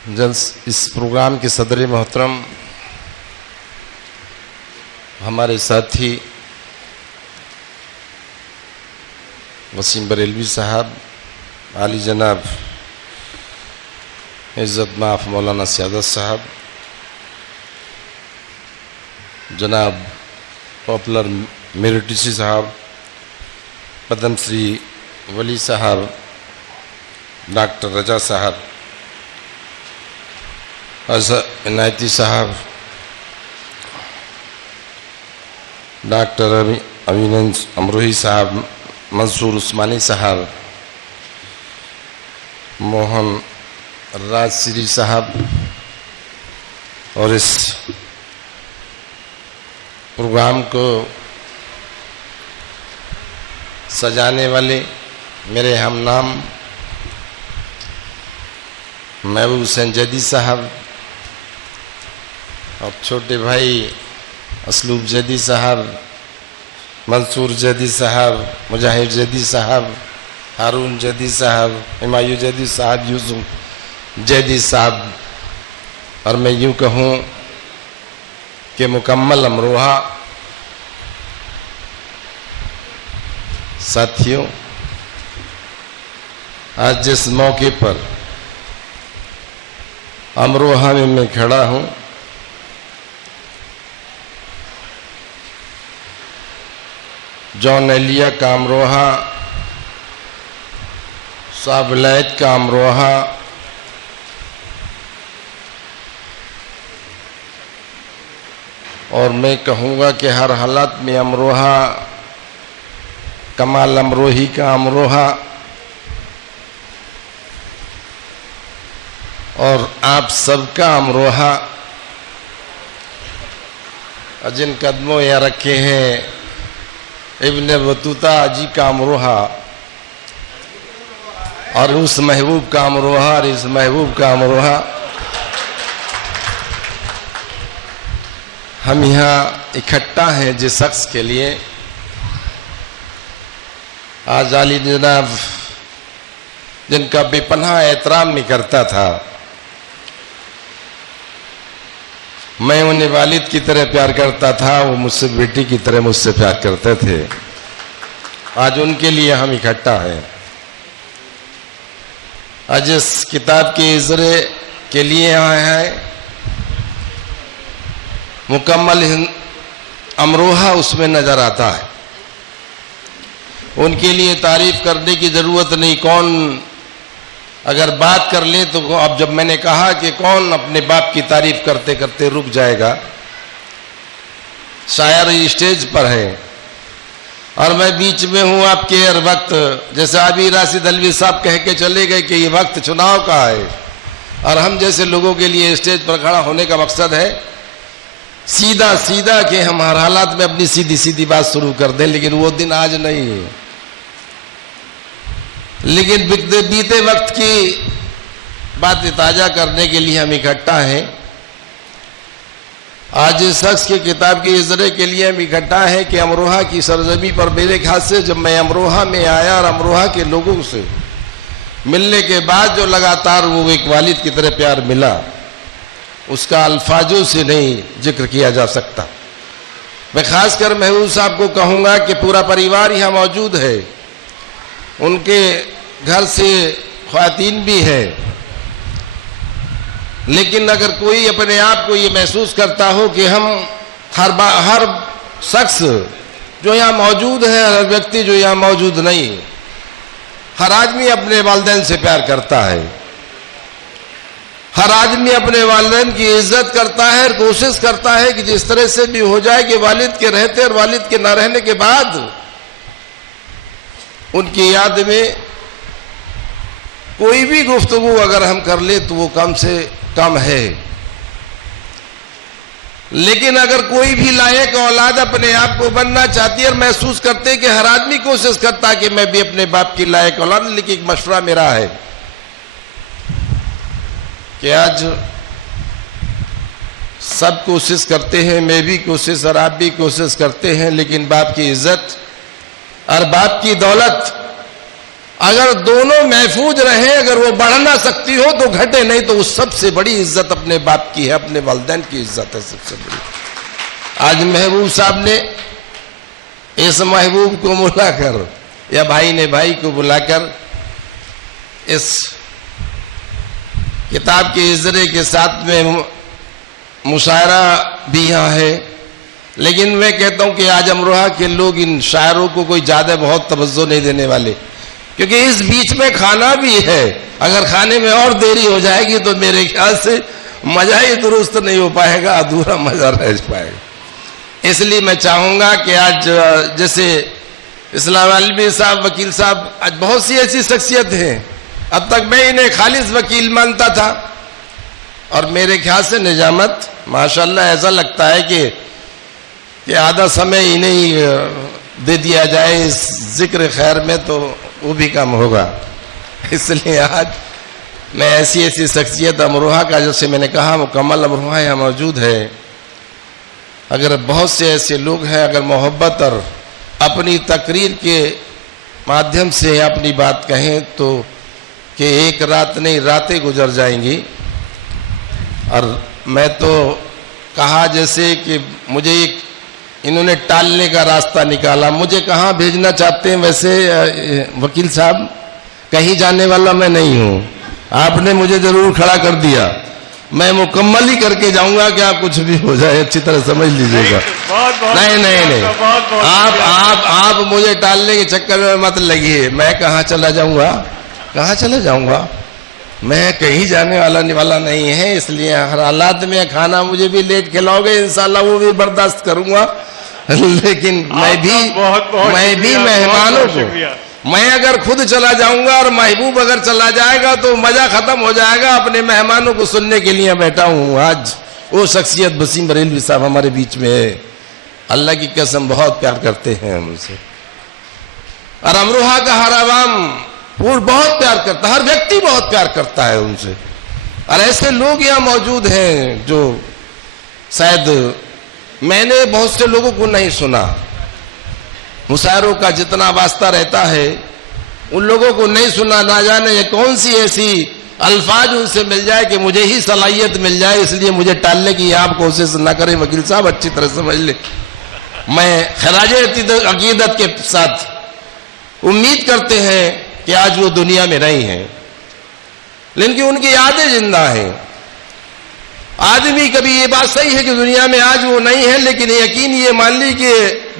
इस प्रोग्राम के सदर मोहतरम हमारे साथी वसीम बरेलवी साहब, आली जनाब इज़्ज़त माफ़ मौलाना सियादत साहब, जनाब पॉपुलर मेरिटिसी साहब, पद्म श्री वली साहब, डॉक्टर रजा साहब, अज़हर इनायती साहब, डॉक्टर अमीन अमरोही साहब, मंसूर उस्मानी साहब, मोहन राजश्री साहब और इस प्रोग्राम को सजाने वाले मेरे हम नाम महबूब हुसैन जदी साहब और छोटे भाई असलूब जदी साहब, मंसूर जदी साहब, मुजाहिर जदी साहब, हारून जदी साहब, हिमायू जदी साहब, यूसुफ जदी साहब, और मैं यूँ कहूँ कि मुकम्मल अमरोहा। साथियों, आज जिस मौके पर अमरोहा में मैं खड़ा हूँ, जौन एलिया का अमरोहा, साबलायत का अमरोहा, और मैं कहूँगा कि हर हालत में अमरोहा, कमाल अमरोही का अमरोहा, और आप सबका अमरोहा, जिन कदमों यहाँ रखे हैं इब्न बतूता जी का अमरोहा, और उस महबूब का अमरोहा, और इस महबूब का अमरोहा, हम यहाँ इकट्ठा हैं जिस शख्स के लिए आज आली जनाब जिनका बेपनाह एहतराम नहीं करता था, मैं उन्हें वालिद की तरह प्यार करता था, वो मुझसे बेटी की तरह मुझसे प्यार करते थे। आज उनके लिए हम इकट्ठा हैं। आज इस किताब के इजरे के लिए आए हैं, मुकम्मल अमरोहा उसमें नजर आता है। उनके लिए तारीफ करने की जरूरत नहीं। कौन अगर बात कर ले तो अब जब मैंने कहा कि कौन अपने बाप की तारीफ करते करते रुक जाएगा। शायर स्टेज पर है और मैं बीच में हूं आपके हर वक्त। जैसे अभी राशिद अलवी साहब कह के चले गए कि ये वक्त चुनाव का है, और हम जैसे लोगों के लिए स्टेज पर खड़ा होने का मकसद है सीधा सीधा कि हम हर हालात में अपनी सीधी सीधी बात शुरू कर दें, लेकिन वो दिन आज नहीं है। लेकिन बीते वक्त की बातें ताजा करने के लिए हम इकट्ठा हैं। आज इस शख्स के किताब के इजरे के लिए हम इकट्ठा हैं कि अमरोहा की सरजमी पर मेरे ख्याल से जब मैं अमरोहा में आया और अमरोहा के लोगों से मिलने के बाद जो लगातार वो एक वालिद की तरह प्यार मिला, उसका अल्फाजों से नहीं जिक्र किया जा सकता। मैं खासकर महबूब साहब को कहूँगा कि पूरा परिवार यहाँ मौजूद है, उनके घर से ख्वातीन भी है, लेकिन अगर कोई अपने आप को ये महसूस करता हो कि हम हर शख्स जो यहाँ मौजूद है, हर व्यक्ति जो यहाँ मौजूद नहीं, हर आदमी अपने वालिदैन से प्यार करता है, हर आदमी अपने वालिदैन की इज्जत करता है और कोशिश करता है कि जिस तरह से भी हो जाए कि वालिद के रहते और वालिद के ना रहने के बाद उनकी याद में कोई भी गुफ्तगू अगर हम कर ले तो वो कम से कम है। लेकिन अगर कोई भी लायक औलाद अपने आप को बनना चाहती है और महसूस करते कि हर आदमी कोशिश करता है कि मैं भी अपने बाप की लायक औलाद, लेकिन एक मशवरा मेरा है कि आज सब कोशिश करते हैं, मैं भी कोशिश और आप भी कोशिश करते हैं, लेकिन बाप की इज्जत और बाप की दौलत अगर दोनों महफूज रहे, अगर वो बढ़ ना सकती हो तो घटे, नहीं तो उस सबसे बड़ी इज्जत अपने बाप की है, अपने वालिदैन की इज्जत है सबसे बड़ी। आज महबूब साहब ने इस महबूब को बुलाकर, या भाई ने भाई को बुलाकर इस किताब के इजरे के साथ में मुशायरा भी यहाँ है। लेकिन मैं कहता हूँ कि आज अमरोहा के लोग इन शायरों को कोई ज्यादा बहुत तवज्जो नहीं देने वाले, क्योंकि इस बीच में खाना भी है। अगर खाने में और देरी हो जाएगी तो मेरे ख्याल से मजा ही दुरुस्त नहीं हो पाएगा, अधूरा मजा रह पाएगा। इसलिए मैं चाहूंगा कि आज जैसे इस्लाम अलवी साहब, वकील साहब, आज बहुत सी ऐसी शख्सियत हैं, अब तक मैं इन्हें खालिस वकील मानता था, और मेरे ख्याल से निजामत माशाल्लाह ऐसा लगता है कि आधा समय इन्हें ही दे दिया जाए इस जिक्र खैर में तो वो भी कम होगा। इसलिए आज मैं ऐसी ऐसी शख्सियत अमरोहा का, जैसे मैंने कहा मुकम्मल अमरोहा यहाँ मौजूद है, अगर बहुत से ऐसे लोग हैं, अगर मोहब्बत और अपनी तकरीर के माध्यम से अपनी बात कहें तो कि एक रात नहीं रातें गुजर जाएंगी। और मैं तो कहा जैसे कि मुझे एक इन्होंने टालने का रास्ता निकाला, मुझे कहाँ भेजना चाहते हैं वैसे वकील साहब, कहीं जाने वाला मैं नहीं हूँ, आपने मुझे जरूर खड़ा कर दिया, मैं मुकम्मल ही करके जाऊंगा, क्या कुछ भी हो जाए अच्छी तरह समझ लीजिएगा। नहीं, आप मुझे टालने के चक्कर में मत लगिए, मैं कहाँ चला जाऊंगा, कहाँ चला जाऊंगा, मैं कहीं जाने वाला नहीं है। इसलिए हर हालात में खाना मुझे भी लेट खिलाओगे इंशाल्लाह वो भी बर्दाश्त करूंगा, लेकिन मैं भी मेहमानों को, मैं अगर खुद चला जाऊंगा और महबूब अगर चला जाएगा तो मजा खत्म हो जाएगा। अपने मेहमानों को सुनने के लिए बैठा हूं। आज वो शख्सियत वसीम बरेलवी साहब हमारे बीच में है, अल्लाह की कसम बहुत प्यार करते हैं हमसे, और अमरोहा का हर आवाम बहुत प्यार करता है, हर व्यक्ति बहुत प्यार करता है उनसे। और ऐसे लोग यहाँ मौजूद हैं जो शायद मैंने बहुत से लोगों को नहीं सुना, मुशायरों का जितना वास्ता रहता है उन लोगों को नहीं सुना, ना जाने ये कौन सी ऐसी अल्फाज उनसे मिल जाए कि मुझे ही सलाहियत मिल जाए। इसलिए मुझे टालने की आप कोशिश ना करें वकील साहब, अच्छी तरह समझ ले। मैं खराज अकीदत के साथ उम्मीद करते हैं कि आज वो दुनिया में नहीं है, लेकिन उनकी यादें जिंदा हैं। आदमी कभी ये बात सही है कि दुनिया में आज वो नहीं है, लेकिन यकीन ये मान ली कि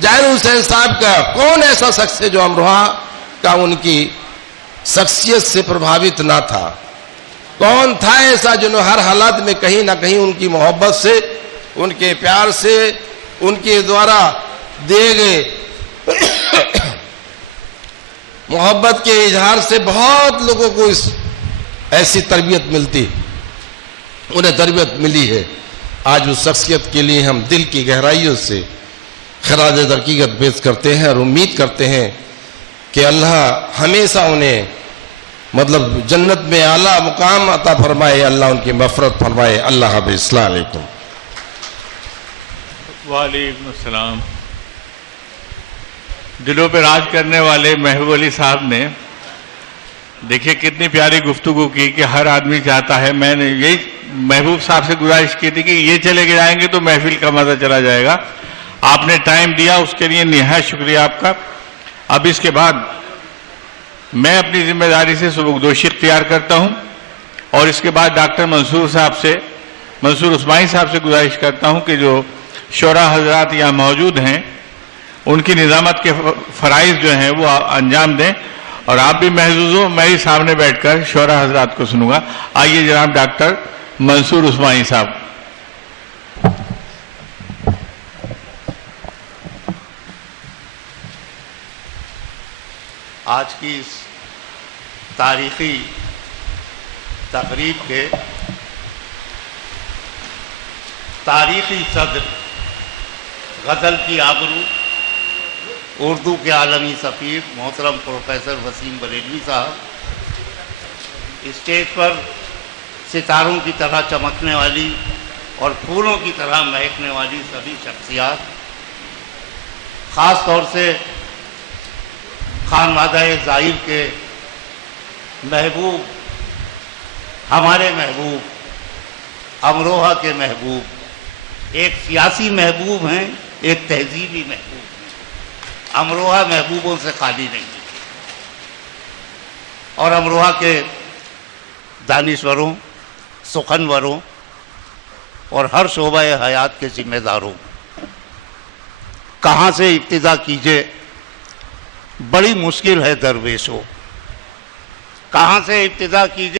जाहिर हुसैन साहब का कौन ऐसा शख्स है जो अमरोहा का उनकी शख्सियत से प्रभावित ना था, कौन था ऐसा जो हर हालात में कहीं ना कहीं उनकी मोहब्बत से, उनके प्यार से, उनके द्वारा दिए गए मोहब्बत के इजहार से बहुत लोगों को इस ऐसी तरबियत मिलती, उन्हें तरबियत मिली है। आज उस शख्सियत के लिए हम दिल की गहराइयों से खराज हकीकत पेश करते हैं और उम्मीद करते हैं कि अल्लाह हमेशा उन्हें मतलब जन्नत में आला मुकाम अता फरमाए, अल्लाह उनकी मफरत फरमाए। अल्लाह हाफ़िज़। अस्सलाम वालेकुम। वालेकुम अस्सलाम। दिलों पे राज करने वाले महबूब अली साहब ने देखिए कितनी प्यारी गुफ्तगू की कि हर आदमी चाहता है, मैंने यही महबूब साहब से गुजारिश की थी कि ये चले जाएंगे तो महफिल का मजा चला जाएगा। आपने टाइम दिया उसके लिए निहायत शुक्रिया आपका। अब इसके बाद मैं अपनी जिम्मेदारी से सुबुकदोशी इख्तियार करता हूं और इसके बाद डॉक्टर मंसूर उस्मानी साहब से गुजारिश करता हूं कि जो शोरा हजरात यहाँ मौजूद हैं उनकी निजामत के फराइज जो हैं वो अंजाम दें, और आप भी महजूज हो, मैं ही सामने बैठकर शोरा हजरात को सुनूंगा। आइए जनाब डॉक्टर मंसूर उस्मानी साहब। आज की इस तारीखी तकरीब के तारीखी सदर, गज़ल की आबरू, उर्दू के आलमी सफ़ीर मोहतरम प्रोफेसर वसीम बरेलवी साहब, स्टेज पर सितारों की तरह चमकने वाली और फूलों की तरह महकने वाली सभी शख्सियात, ख़ास तौर से खानवादा ज़ाहिर के महबूब, हमारे महबूब, अमरोहा के महबूब, एक सियासी महबूब हैं, एक तहजीबी महबूब हैं। अमरोहा महबूबों से खाली नहीं है और अमरोहा के दानिश्वरों, सुखनवरों और हर शोबा हयात के जिम्मेदारों, कहाँ से इब्तिदा कीजिए, बड़ी मुश्किल है दरवेशों, कहाँ से इब्तिदा कीजिए।